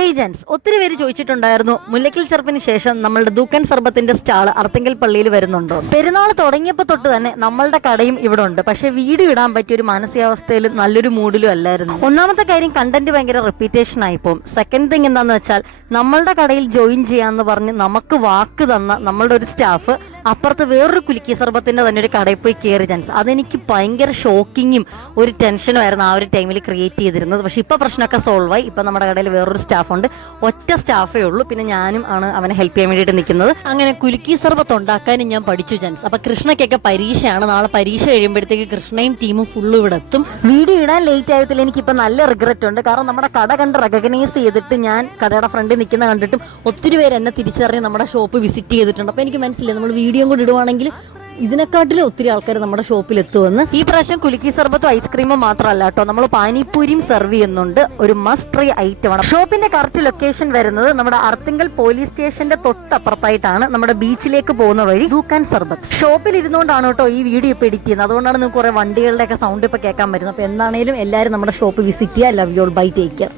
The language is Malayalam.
ഹേയ് ജെൻസ്, ഒത്തിരി പേര് ചോദിച്ചിട്ടുണ്ടായിരുന്നു മുല്ലക്കൽ ചെറുപ്പിന് ശേഷം നമ്മളുടെ ദൂക്കൻ സർബത്തിന്റെ സ്റ്റാള് അർത്തിങ്കൽ പള്ളിയിൽ വരുന്നുണ്ടോ. പെരുന്നാൾ തുടങ്ങിയപ്പോൾ തൊട്ട് തന്നെ നമ്മളുടെ കടയും ഇവിടെ ഉണ്ട്. പക്ഷെ വീഡിയോ ഇടാൻ പറ്റിയ ഒരു മാനസികാവസ്ഥയിൽ നല്ലൊരു മൂഡിലും അല്ലായിരുന്നു. ഒന്നാമത്തെ കാര്യം, കണ്ടന്റ് ഭയങ്കര റിപ്പീറ്റേഷൻ ആയിപ്പോവും. സെക്കൻഡ് തിങ് എന്താന്ന് വെച്ചാൽ, നമ്മളുടെ കടയിൽ ജോയിൻ ചെയ്യാന്ന് പറഞ്ഞ് നമുക്ക് വാക്ക് തന്ന നമ്മളുടെ ഒരു സ്റ്റാഫ് അപ്പുറത്ത് വേറൊരു കുലുക്കി സർബത്തിന്റെ തന്നെ ഒരു കടയിൽ പോയി കയറി ജെൻസ്. അതെനിക്ക് ഭയങ്കര ഷോക്കിങ്ങും ഒരു ടെൻഷനും ആയിരുന്നു ആ ഒരു ടൈമിൽ ക്രിയേറ്റ് ചെയ്തിരുന്നത്. പക്ഷെ ഇപ്പൊ പ്രശ്നമൊക്കെ സോൾവ് ആയി. ഇപ്പൊ നമ്മുടെ കടയിൽ വേറൊരു സ്റ്റാഫുണ്ട്, ഒറ്റ സ്റ്റാഫേ ഉള്ളൂ. പിന്നെ ഞാനും ആണ് അവനെ ഹെൽപ്പ് ചെയ്യാൻ വേണ്ടിയിട്ട് നിൽക്കുന്നത്. അങ്ങനെ കുലുക്കി സർബത്ത് ഉണ്ടാക്കാനും ഞാൻ പഠിച്ചു ജെൻസ്. അപ്പൊ കൃഷ്ണയ്ക്കൊക്കെ പരീക്ഷയാണ്. നാളെ പരീക്ഷ കഴിയുമ്പോഴത്തേക്ക് കൃഷ്ണയും ടീമും ഫുള്ള് ഇവിടെ എത്തും. വീഡിയോ ഇടാൻ ലേറ്റ് ആയതിൽ എനിക്കിപ്പോൾ നല്ല റിഗ്രറ്റ് ഉണ്ട്. കാരണം നമ്മുടെ കട കണ്ട് റെക്കഗ്നൈസ് ചെയ്തിട്ട് ഞാൻ കടയുടെ ഫ്രണ്ടിൽ നിൽക്കുന്ന കണ്ടിട്ടും ഒത്തിരി പേര് എന്നെ തിരിച്ചറിഞ്ഞ് നമ്മുടെ ഷോപ്പ് വിസിറ്റ് ചെയ്തിട്ടുണ്ട്. അപ്പോൾ എനിക്ക് മനസ്സിലായി നമ്മൾ വീഡിയോ കൂടി ഇടുവാണെങ്കിൽ ഇതിനെക്കാട്ടിലും ഒത്തിരി ആൾക്കാർ നമ്മുടെ ഷോപ്പിൽ എത്തുമെന്ന്. ഈ പ്രാവശ്യം കുലുക്കി സർബത്തും ഐസ്ക്രീമും മാത്രമല്ല കേട്ടോ, നമ്മൾ പാനിപ്പൂരിയും സെർവ് ചെയ്യുന്നുണ്ട്. ഒരു മസ്റ്റ് ട്രൈ ഐറ്റം ആണ്. ഷോപ്പിന്റെ കറക്റ്റ് ലൊക്കേഷൻ വരുന്നത് നമ്മുടെ അർത്തിങ്കൽ പോലീസ് സ്റ്റേഷന്റെ തൊട്ടപ്പുറത്തായിട്ടാണ്, നമ്മുടെ ബീച്ചിലേക്ക് പോകുന്ന വഴി ദൂക്കാൻ സർബത്ത്. ഷോപ്പിൽ ഇരുന്നുകൊണ്ടാണ് കേട്ടോ ഈ വീഡിയോ ഇപ്പൊ എഡിറ്റ് ചെയ്യുന്നത്. അതുകൊണ്ടാണ് നിങ്ങൾക്ക് കുറെ വണ്ടികളുടെ ഒക്കെ സൗണ്ട് ഇപ്പൊ കേൾക്കാൻ വരുന്നത്. അപ്പൊ എന്താണേലും എല്ലാവരും നമ്മുടെ ഷോപ്പ് വിസിറ്റ് ചെയ്യുക. Love you all, by, take care.